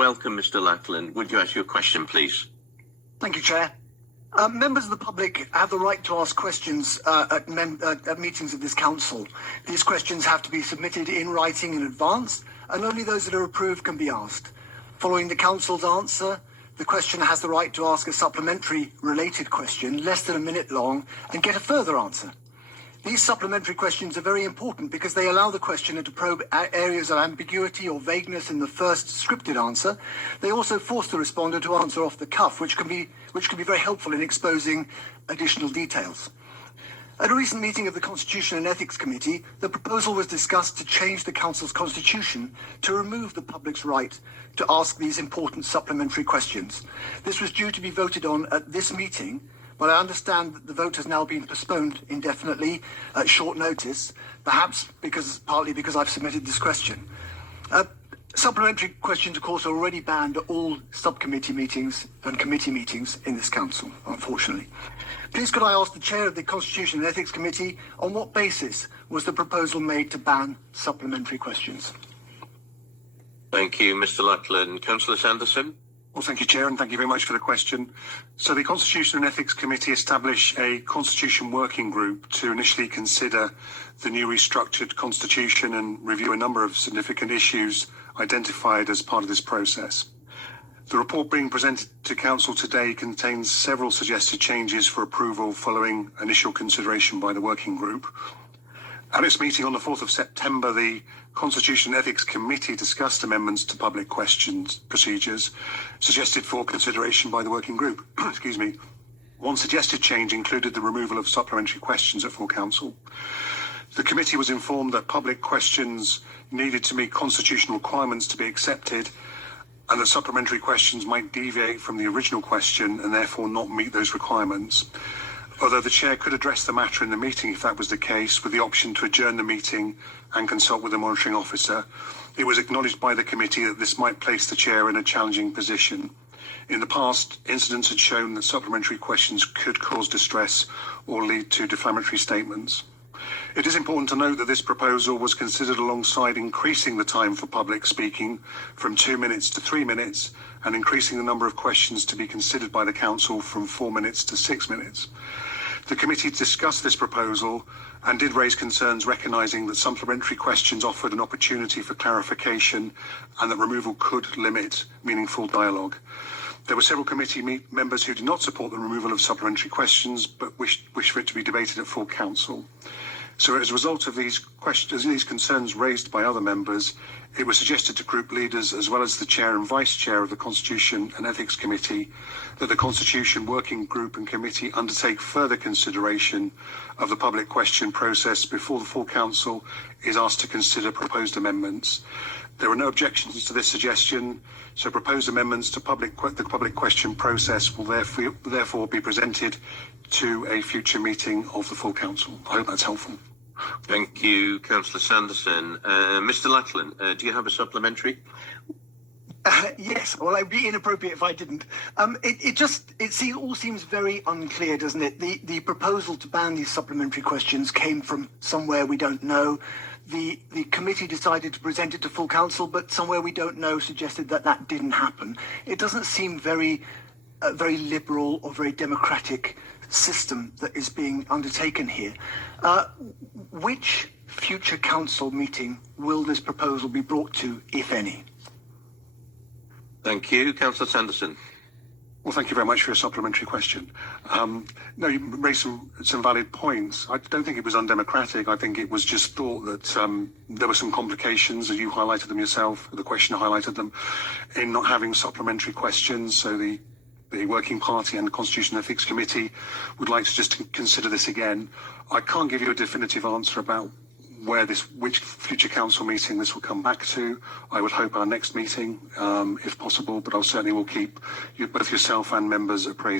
Welcome, Mr. Lachlan. Would you ask your question, please? Thank you, Chair. Members of the public have the right to ask questions at meetings of this council. These questions have to be submitted in writing in advance, and only those that are approved can be asked. Following the council's answer, the questioner has the right to ask a supplementary related question, less than a minute long, and get a further answer. These supplementary questions are very important because they allow the questioner to probe areas of ambiguity or vagueness in the first scripted answer. They also force the responder to answer off the cuff, which can be very helpful in exposing additional details. At a recent meeting of the Constitution and Ethics Committee, the proposal was discussed to change the Council's constitution to remove the public's right to ask these important supplementary questions. This was due to be voted on at this meeting, but I understand that the vote has now been postponed indefinitely at short notice, perhaps partly because I've submitted this question. Supplementary questions, of course, are already banned at all subcommittee meetings and committee meetings in this council, unfortunately. Please could I ask the chair of the Constitution and Ethics Committee, on what basis was the proposal made to ban supplementary questions? Thank you, Mr. Lachlan. Councillor Sanderson? Well, thank you, Chair, and thank you very much for the question. So the Constitution and Ethics Committee established a Constitution working group to initially consider the new restructured Constitution and review a number of significant issues identified as part of this process. The report being presented to Council today contains several suggested changes for approval following initial consideration by the working group. At its meeting on the 4th of September, the Constitution and Ethics Committee discussed amendments to public questions procedures suggested for consideration by the working group. Excuse me. One suggested change included the removal of supplementary questions at full council. The committee was informed that public questions needed to meet constitutional requirements to be accepted, and that supplementary questions might deviate from the original question and therefore not meet those requirements. Although the chair could address the matter in the meeting if that was the case, with the option to adjourn the meeting and consult with the monitoring officer, it was acknowledged by the committee that this might place the chair in a challenging position. In the past, incidents had shown that supplementary questions could cause distress or lead to defamatory statements. It is important to note that this proposal was considered alongside increasing the time for public speaking from 2 minutes to 3 minutes and increasing the number of questions to be considered by the Council from 4 minutes to 6 minutes. The committee discussed this proposal and did raise concerns, recognising that supplementary questions offered an opportunity for clarification and that removal could limit meaningful dialogue. There were several committee members who did not support the removal of supplementary questions but wished for it to be debated at full council. So as a result of these concerns raised by other members, it was suggested to group leaders as well as the chair and vice chair of the Constitution and Ethics Committee that the Constitution Working Group and Committee undertake further consideration of the public question process before the full council is asked to consider proposed amendments. There were no objections to this suggestion, so proposed amendments to the public question process will therefore be presented to a future meeting of the full council. I hope that's helpful. Thank you, Councillor Sanderson. Mr. Lachlan, do you have a supplementary? Yes, well, I'd be inappropriate if I didn't. It all seems very unclear, doesn't it? The proposal to ban these supplementary questions came from somewhere we don't know. The committee decided to present it to full council, but somewhere we don't know suggested that didn't happen. It doesn't seem very liberal or very democratic system that is being undertaken here. Which future council meeting will this proposal be brought to, if any? Thank you, Councillor Sanderson. Well, thank you very much for your supplementary question. No, you raised some valid points. I don't think it was undemocratic. I think it was just thought that there were some complications, as you highlighted them yourself, the questioner highlighted them, in not having supplementary questions. So the Working Party and the Constitution and Ethics Committee would like to just consider this again. I can't give you a definitive answer about which future council meeting this will come back to. I would hope our next meeting, if possible, but I certainly will keep both yourself and members appraised.